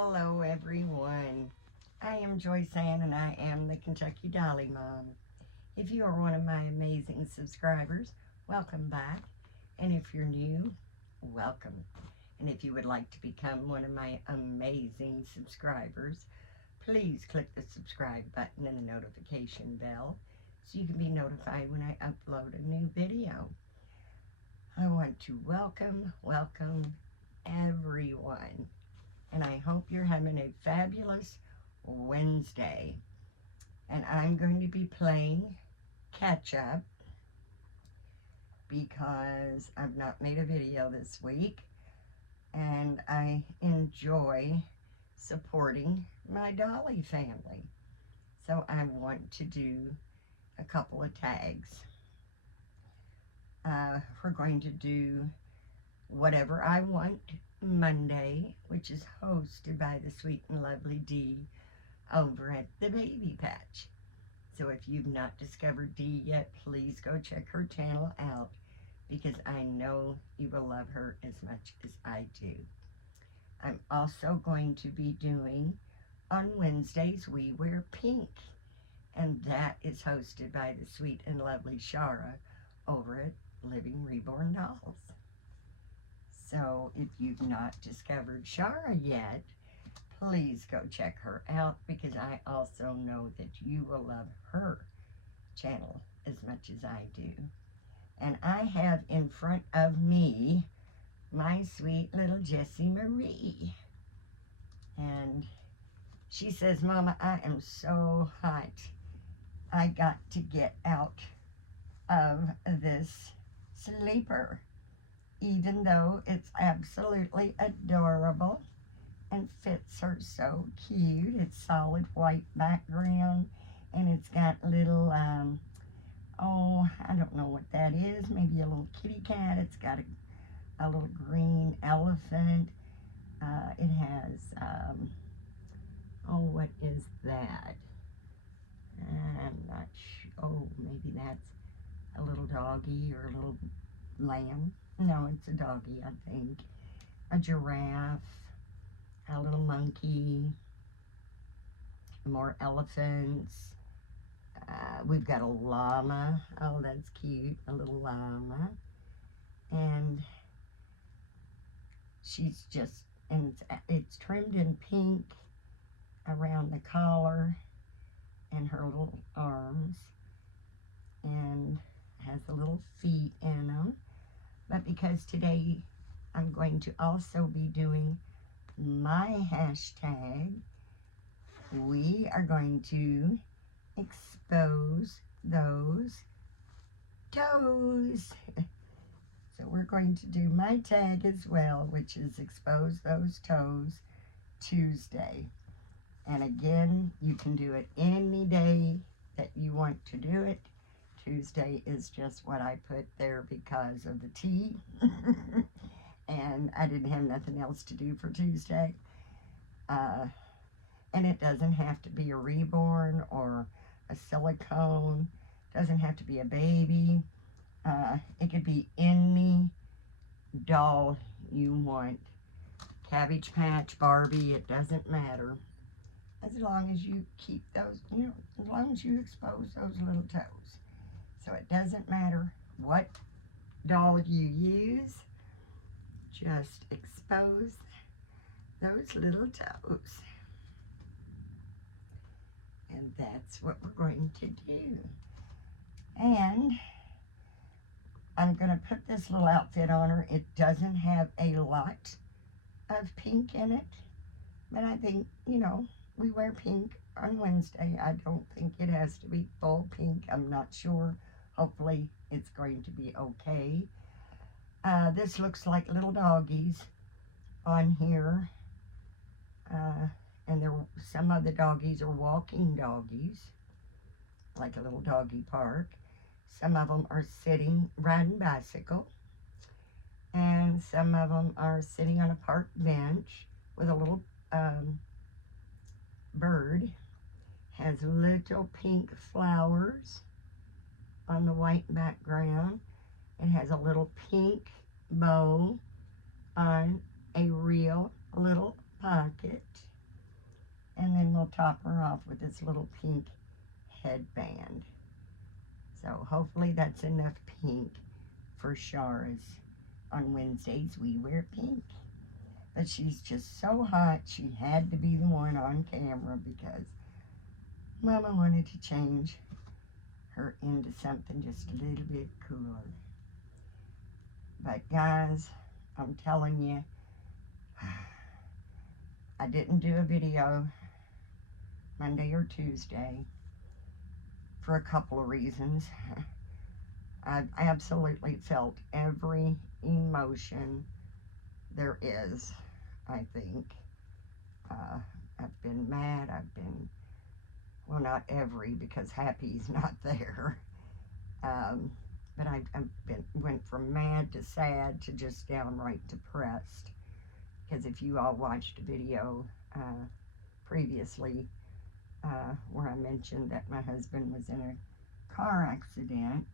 Hello, everyone. I am Joyce Ann, and I am the Kentucky Dolly Mom. If you are one of my amazing subscribers, welcome back. And if you're new, welcome. And if you would like to become one of my amazing subscribers, please click the subscribe button and the notification bell so you can be notified when I upload a new video. I want to welcome everyone, and I hope you're having a fabulous Wednesday. And I'm going to be playing catch up because I've not made a video this week, and I enjoy supporting my Dolly family. So I want to do a couple of tags. We're going to do Whatever I Want Monday, which is hosted by the sweet and lovely Dee over at the Baby Patch. So if you've not discovered Dee yet, please go check her channel out because I know you will love her as much as I do. I'm also going to be doing on Wednesdays We Wear Pink, and that is hosted by the sweet and lovely Shara over at Living Reborn Dolls. So if you've not discovered Shara yet, please go check her out because I also know that you will love her channel as much as I do. And I have in front of me my sweet little Jessie Marie. And she says, Mama, I am so hot. I got to get out of this sleeper, even though it's absolutely adorable and fits her so cute. It's solid white background, and it's got little, I don't know what that is, maybe a little kitty cat. It's got a little green elephant. It has, what is that? I'm not sure. Oh, maybe that's a little doggy or a little lamb. No, it's a doggy, I think. A giraffe, a little monkey, more elephants. We've got a llama. Oh, that's cute, a little llama. And she's just, and it's trimmed in pink around the collar and her little arms, and has the little feet in them. But because today I'm going to also be doing my hashtag, we are going to expose those toes. So we're going to do my tag as well, which is Expose Those Toes Tuesday. And again, you can do it any day that you want to do it. Tuesday is just what I put there because of the tea. And I didn't have nothing else to do for Tuesday. And it doesn't have to be a reborn or a silicone. It doesn't have to be a baby. It could be any doll you want. Cabbage Patch, Barbie, it doesn't matter. As long as you keep those, as long as you expose those little toes. So it doesn't matter what doll you use, just expose those little toes. And that's what we're going to do. And I'm going to put this little outfit on her. It doesn't have a lot of pink in it, but I think, we wear pink on Wednesday. I don't think it has to be full pink. I'm not sure. Hopefully it's going to be okay. This looks like little doggies on here. And some of the doggies are walking doggies, like a little doggy park. Some of them are sitting, riding bicycle. And some of them are sitting on a park bench with a little bird. Has little pink flowers on the white background. It has a little pink bow on a real little pocket. And then we'll top her off with this little pink headband. So hopefully that's enough pink for Shara's. On Wednesdays we wear pink. But she's just so hot, she had to be the one on camera because Mama wanted to change her into something just a little bit cooler. But guys, I'm telling you, I didn't do a video Monday or Tuesday for a couple of reasons. I've absolutely felt every emotion there is, I think. I've been mad, I've been, well, not every, because Happy's not there. But went from mad to sad to just downright depressed. Because if you all watched a video previously where I mentioned that my husband was in a car accident,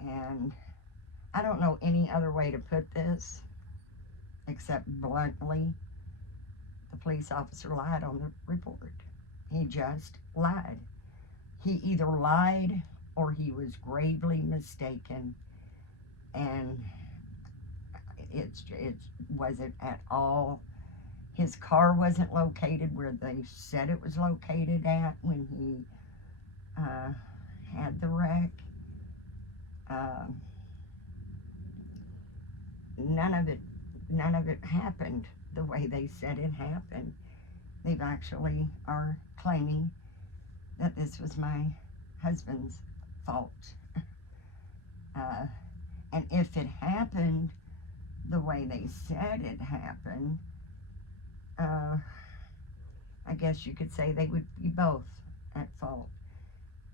and I don't know any other way to put this except bluntly, the police officer lied on the report. He just lied. He either lied or he was gravely mistaken, and it wasn't at all. His car wasn't located where they said it was located at when he had the wreck. None of it happened the way they said it happened. They've actually are claiming that this was my husband's fault. And if it happened the way they said it happened, I guess you could say they would be both at fault,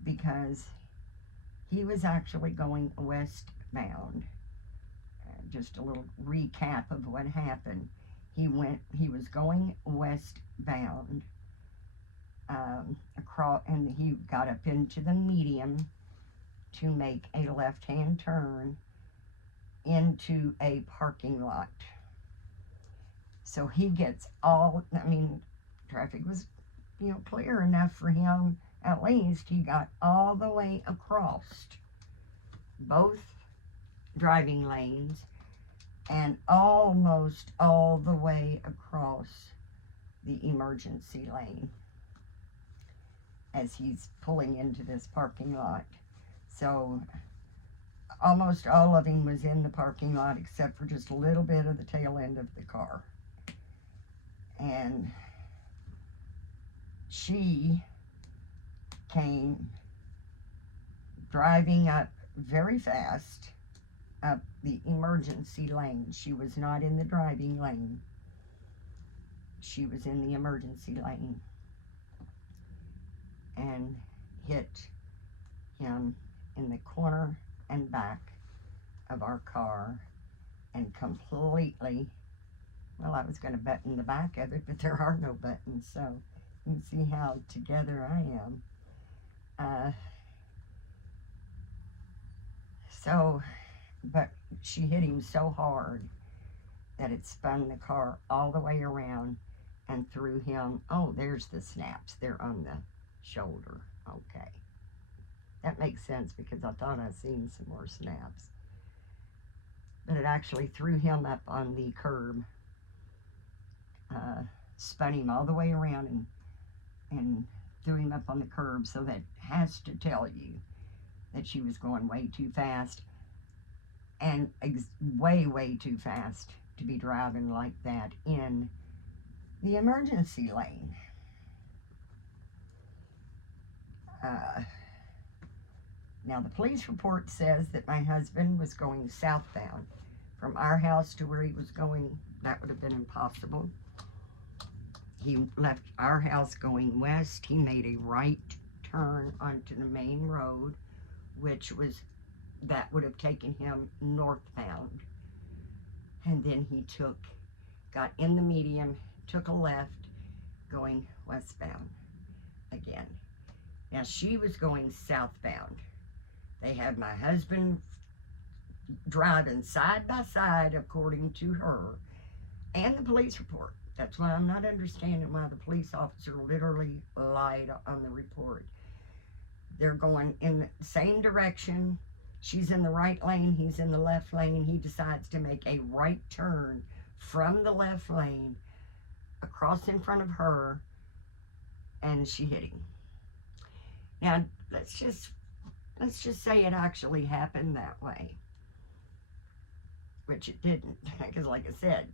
because he was actually going westbound. Just a little recap of what happened. He was going westbound across, and he got up into the median to make a left-hand turn into a parking lot. So he gets traffic was, clear enough for him. At least he got all the way across both driving lanes and almost all the way across the emergency lane as he's pulling into this parking lot. So almost all of him was in the parking lot except for just a little bit of the tail end of the car. And she came driving up very fast up the emergency lane. She was not in the driving lane. She was in the emergency lane and hit him in the corner and back of our car and completely, well, I was going to button the back of it, but there are no buttons, so you can see how together I am. But she hit him so hard that it spun the car all the way around and threw him. Oh, there's the snaps. They're on the shoulder. Okay. That makes sense because I thought I'd seen some more snaps. But it actually threw him up on the curb, spun him all the way around and threw him up on the curb. So that has to tell you that she was going way too fast, and way too fast to be driving like that in the emergency lane. Now the police report says that my husband was going southbound. From our house to where he was going, that would have been impossible. He left our house going west. He made a right turn onto the main road, that would have taken him northbound. And then he got in the median, took a left, going westbound again. Now she was going southbound. They had my husband driving side by side, according to her, And the police report. That's why I'm not understanding why the police officer literally lied on the report. They're going in the same direction. She's in the right lane, he's in the left lane. He decides to make a right turn from the left lane across in front of her, and she hit him. Now, let's just say it actually happened that way, which it didn't, because like I said,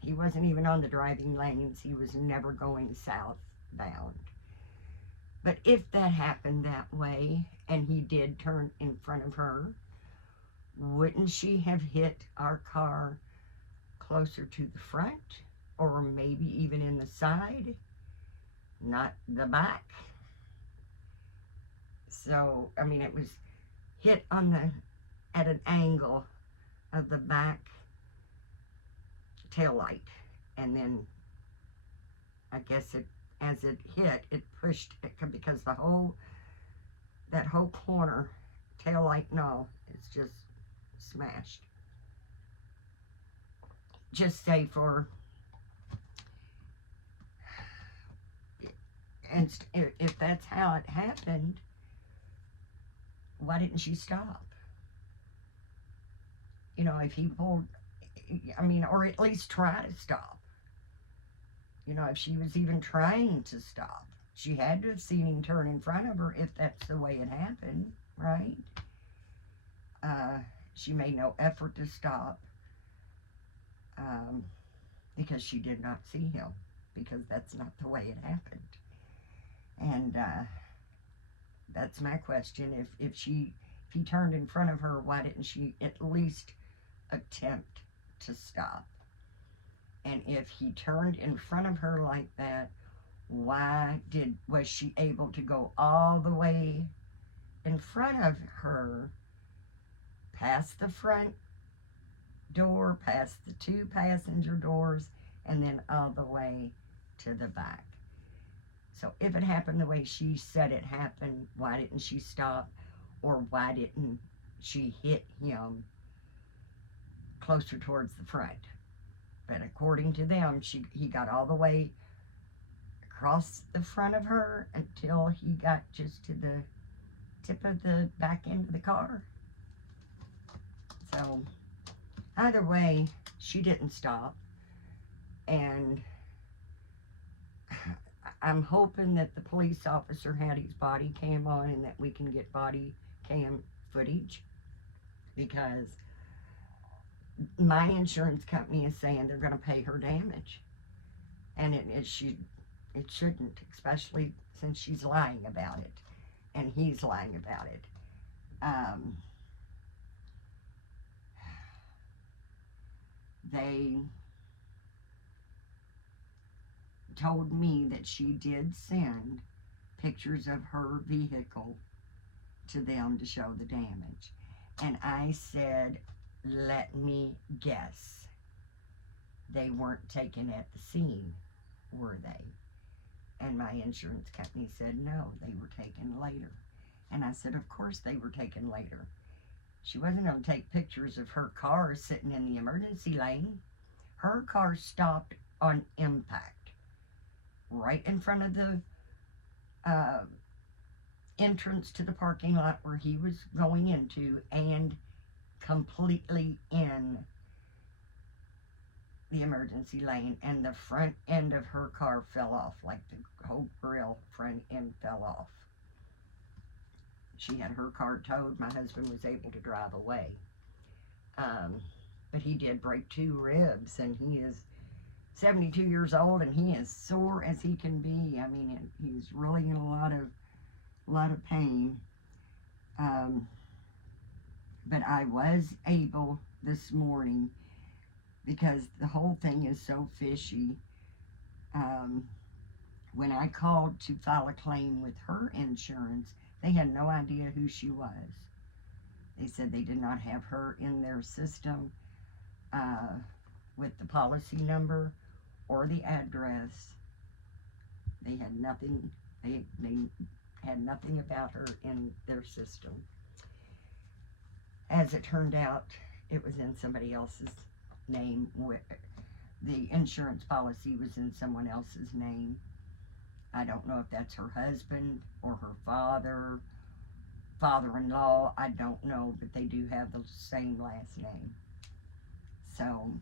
he wasn't even on the driving lanes. He was never going southbound. But if that happened that way and he did turn in front of her, wouldn't she have hit our car closer to the front, or maybe even in the side, not the back? So, I mean, it was hit at an angle of the back tail light, and then I guess as it hit, it pushed it, because that whole corner tail light knob is just smashed. Just say and if that's how it happened, why didn't she stop? If he pulled, I mean, or at least try to stop. If she was even trying to stop, she had to have seen him turn in front of her if that's the way it happened, right? She made no effort to stop because she did not see him, because that's not the way it happened. And that's my question. If he turned in front of her, why didn't she at least attempt to stop? And if he turned in front of her like that, was she able to go all the way in front of her, past the front door, past the two passenger doors, and then all the way to the back? So if it happened the way she said it happened, why didn't she stop? Or why didn't she hit him closer towards the front? But according to them, he got all the way across the front of her until he got just to the tip of the back end of the car. So either way, she didn't stop. And I'm hoping that the police officer had his body cam on and that we can get body cam footage, because my insurance company is saying they're going to pay her damage, and it shouldn't, especially since she's lying about it and he's lying about it. They told me that she did send pictures of her vehicle to them to show the damage, and I said, let me guess, they weren't taken at the scene, were they? And my insurance company said no, they were taken later. And I said, of course they were taken later. She wasn't going to take pictures of her car sitting in the emergency lane. Her car stopped on impact right in front of the entrance to the parking lot where he was going into, and completely in the emergency lane, and the front end of her car fell off, like the whole grill front end fell off. She had her car towed. My husband was able to drive away. But he did break 2 ribs, and he is 72 years old, and he is sore as he can be. I mean, he's really in a lot of pain. But I was able this morning, because the whole thing is so fishy. When I called to file a claim with her insurance, they had no idea who she was. They said they did not have her in their system with the policy number or the address. They had nothing. They had nothing about her in their system. As it turned out, it was in somebody else's name, the insurance policy was in someone else's name. I don't know if that's her husband or her father-in-law. I don't know, but they do have the same last name. So,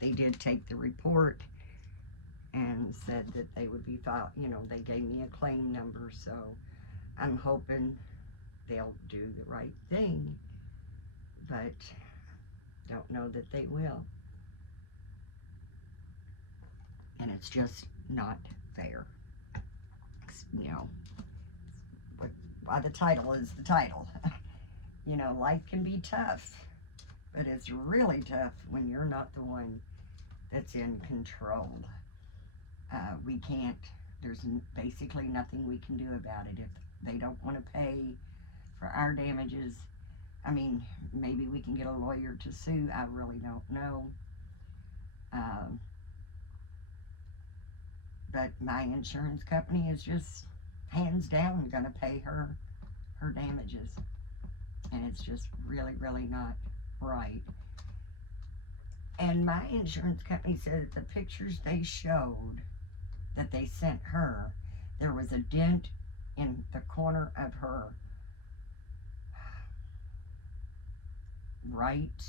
they did take the report and said that they would be filed, they gave me a claim number, so I'm hoping they'll do the right thing, but don't know that they will. And it's just not fair. Why the title is the title. Life can be tough, but it's really tough when you're not the one that's in control. We can't, there's basically nothing we can do about it. If they don't want to pay for our damages, maybe we can get a lawyer to sue. I really don't know. But my insurance company is just hands down going to pay her damages. And it's just really, really not right. And my insurance company said that the pictures they showed that they sent her, there was a dent in the corner of her right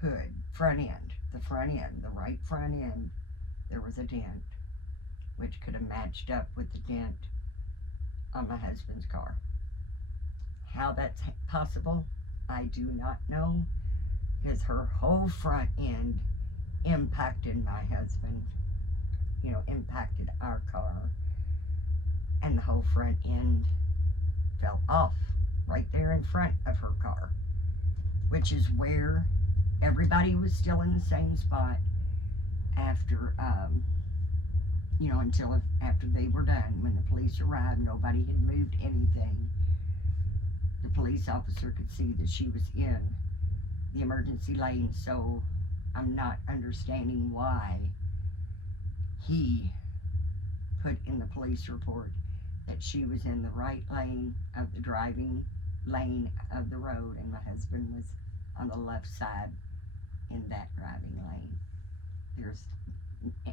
hood, front end, the right front end, there was a dent, which could have matched up with the dent on my husband's car. How that's possible, I do not know, because her whole front end impacted my husband, impacted our car, and the whole front end fell off right there in front of her car, which is where everybody was still in the same spot after, until after they were done. When the police arrived, nobody had moved anything. The police officer could see that she was in the emergency lane, so I'm not understanding why he put in the police report that she was in the right lane of the driving lane of the road and my husband was on the left side in that driving lane.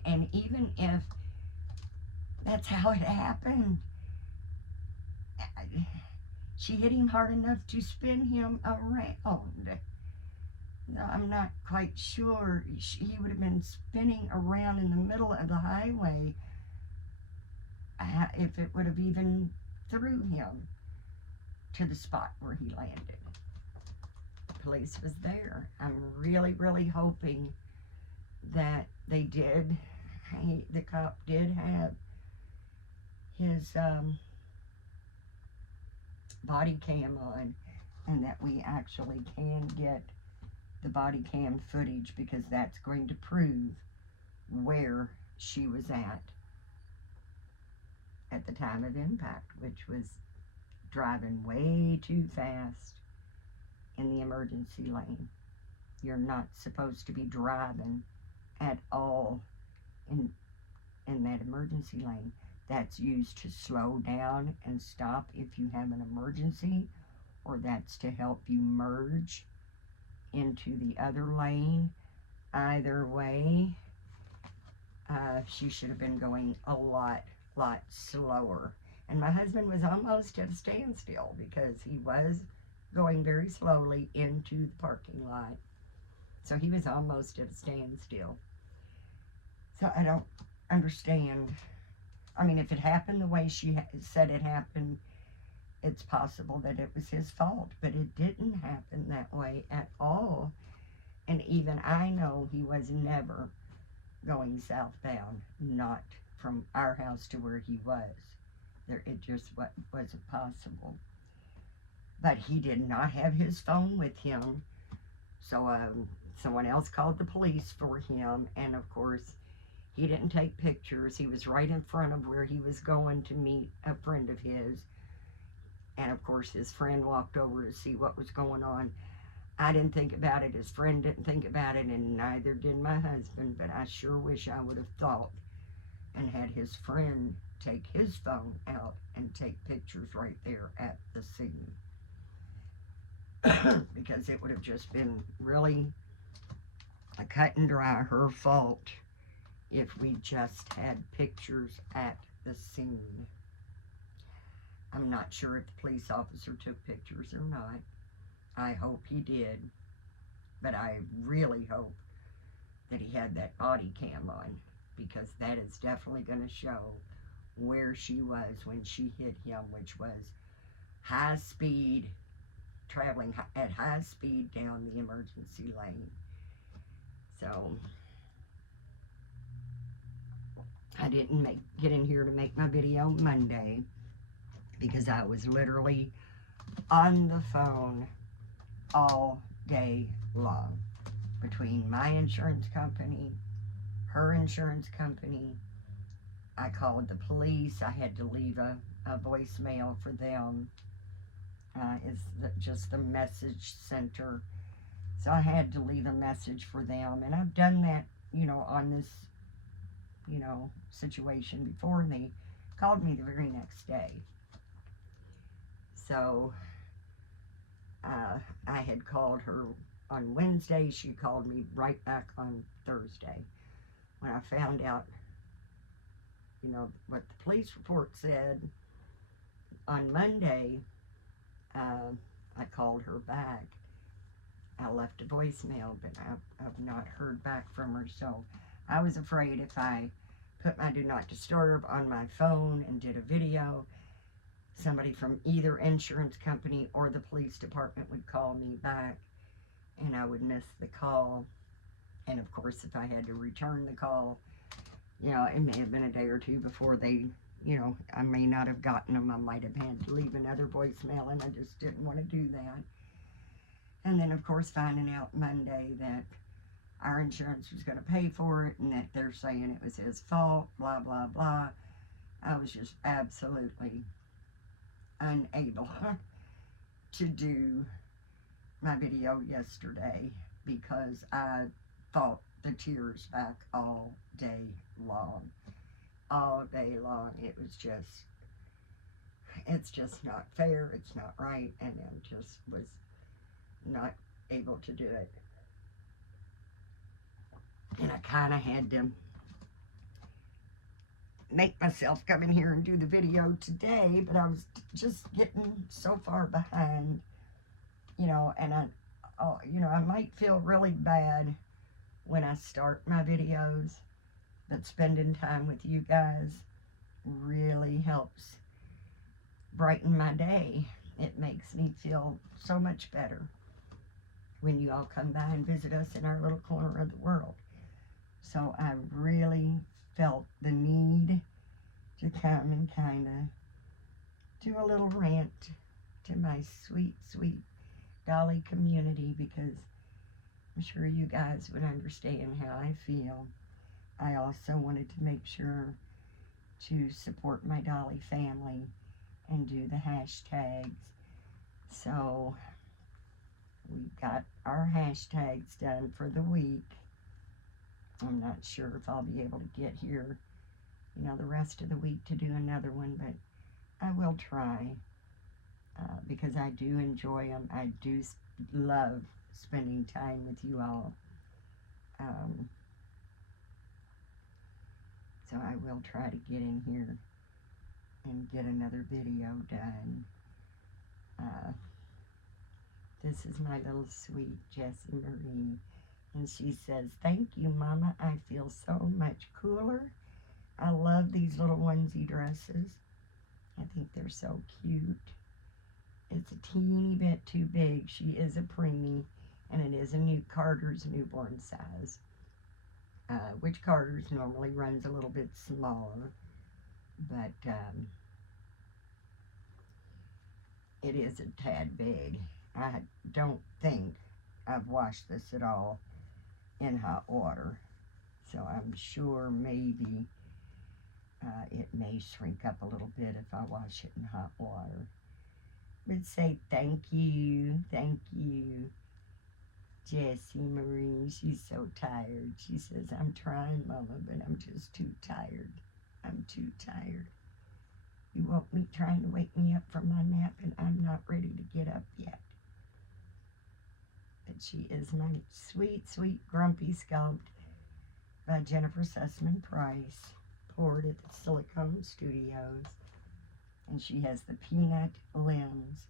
And even if that's how it happened, she hit him hard enough to spin him around. I'm not quite sure. He would have been spinning around in the middle of the highway if it would have even threw him to the spot where he landed. The police was there. I'm really, really hoping that they did, the cop did have his body cam on, and that we actually can get the body cam footage, because that's going to prove where she was at the time of impact, which was driving way too fast in the emergency lane. You're not supposed to be driving at all in that emergency lane. That's used to slow down and stop if you have an emergency, or that's to help you merge into the other lane. Either way, she should have been going a lot slower. And my husband was almost at a standstill because he was going very slowly into the parking lot. So he was almost at a standstill. So I don't understand. If it happened the way she said it happened, it's possible that it was his fault, but it didn't happen that way at all. And even I know he was never going southbound, not from our house to where he was. It just wasn't possible. But he did not have his phone with him, so someone else called the police for him, and of course he didn't take pictures. He was right in front of where he was going to meet a friend of his, and of course his friend walked over to see what was going on. I didn't think about it, his friend didn't think about it, and neither did my husband, but I sure wish I would have thought and had his friend take his phone out and take pictures right there at the scene. because it would have just been really a cut and dry her fault if we just had pictures at the scene. I'm not sure if the police officer took pictures or not. I hope he did, but I really hope that he had that body cam on, because that is definitely going to show where she was when she hit him, which was high speed, traveling at high speed down the emergency lane. So I didn't get in here to make my video Monday because I was literally on the phone all day long between my insurance company, her insurance company. I called the police. I had to leave a voicemail for them. Just the message center. So I had to leave a message for them. And I've done that, on this, situation before. And they called me the very next day. So I had called her on Wednesday. She called me right back on Thursday. When I found out, what the police report said on Monday, I called her back. I left a voicemail, but I've not heard back from her. So I was afraid if I put my do not disturb on my phone and did a video, somebody from either insurance company or the police department would call me back and I would miss the call. And of course, if I had to return the call, it may have been a day or two before they, I may not have gotten them. I might have had to leave another voicemail, and I just didn't want to do that. And then, of course, finding out Monday that our insurance was going to pay for it and that they're saying it was his fault, blah, blah, blah. I was just absolutely unable to do my video yesterday because I fought the tears back all day long. All day long. It's just not fair. It's not right. And I just was not able to do it. And I kind of had to make myself come in here and do the video today, but I was just getting so far behind, and I might feel really bad when I start my videos, but spending time with you guys really helps brighten my day. It makes me feel so much better when you all come by and visit us in our little corner of the world. So I really felt the need to come and kind of do a little rant to my sweet, sweet Dolly community, because I'm sure you guys would understand how I feel. I also wanted to make sure to support my Dolly family and do the hashtags. So we got our hashtags done for the week. I'm not sure if I'll be able to get here, the rest of the week to do another one, but I will try because I do enjoy them. I do love spending time with you all. So I will try to get in here and get another video done. This is my little sweet Jessie Marie. And she says, "Thank you, Mama. I feel so much cooler. I love these little onesie dresses. I think they're so cute. It's a teeny bit too big. She is a preemie, and it is a Carter's newborn size, which Carter's normally runs a little bit smaller, but it is a tad big. I don't think I've washed this at all in hot water, so I'm sure maybe it may shrink up a little bit if I wash it in hot water. But say thank you, Jessie Marie. She's so tired. She says, "I'm trying, Mama, but I'm just too tired. I'm too tired. You woke me trying to wake me up from my nap, and I'm not ready to get up yet." But she is my sweet, sweet Grumpy Sculpt by Jennifer Sussman Price, poured at the Silicone Studios. And she has the Peanut Limbs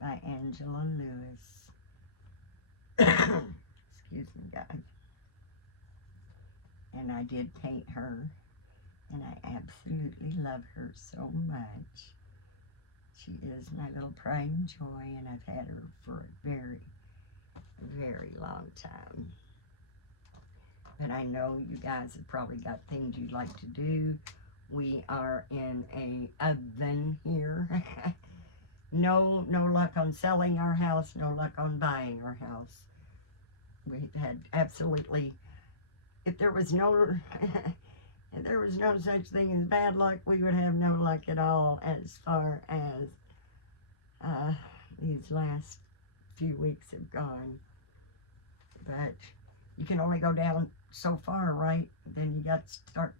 by Angela Lewis. Excuse me, guys. And I did paint her, and I absolutely love her so much. She is my little pride and joy, and I've had her for a very, very long time. But I know you guys have probably got things you'd like to do. We are in a oven here. No luck on selling our house, no luck on buying our house. We've had absolutely, if there was no such thing as bad luck, we would have no luck at all as far as these last few weeks have gone. But you can only go down so far, right? Then you got to start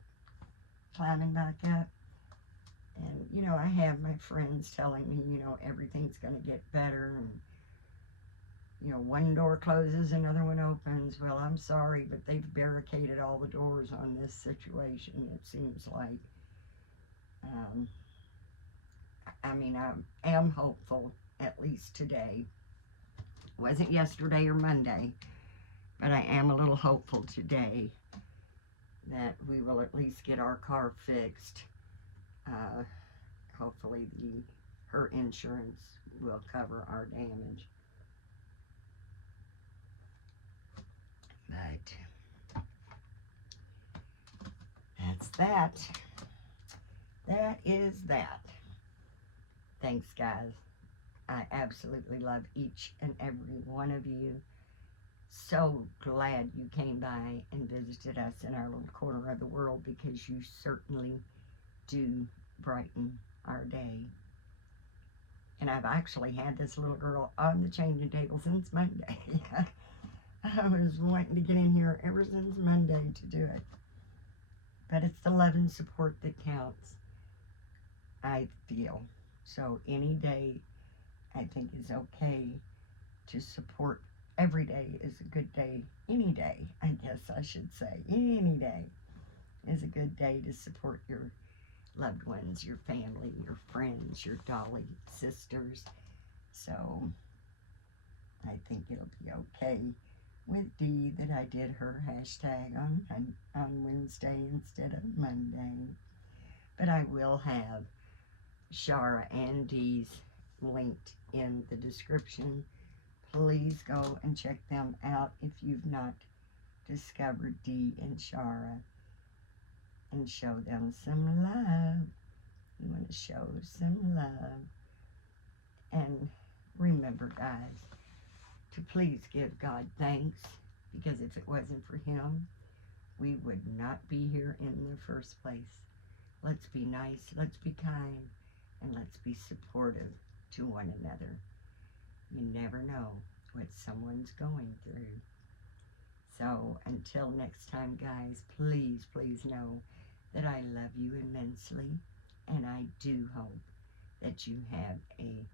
climbing back up. And, you know, I have my friends telling me, you know, everything's going to get better. And, you know, one door closes, another one opens. Well, I'm sorry, but they've barricaded all the doors on this situation, it seems like. I mean, I am hopeful, at least today. It wasn't yesterday or Monday, but I am a little hopeful today that we will at least get our car fixed. Hopefully her insurance will cover our damage. But that's that. That is that. Thanks, guys. I absolutely love each and every one of you. So glad you came by and visited us in our little corner of the world, because you certainly do brighten our day. And I've actually had this little girl on the changing table since Monday. I was wanting to get in here ever since Monday to do it. But it's the love and support that counts, I feel. So any day I think is okay to support. Every day is a good day. Any day, I guess I should say. Any day is a good day to support your loved ones, your family, your friends, your dolly sisters. So I think it'll be okay with Dee that I did her hashtag on Wednesday instead of Monday. But I will have Shara and Dee's linked in the description. Please go and check them out if you've not discovered Dee and Shara, and show them some love. You want to show some love. And remember, guys, to please give God thanks, because if it wasn't for Him, we would not be here in the first place. Let's be nice, let's be kind, and let's be supportive to one another. You never know what someone's going through. So until next time, guys, please, please know that I love you immensely, and I do hope that you have a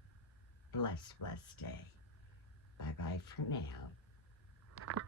blessed, blessed day. Bye-bye for now.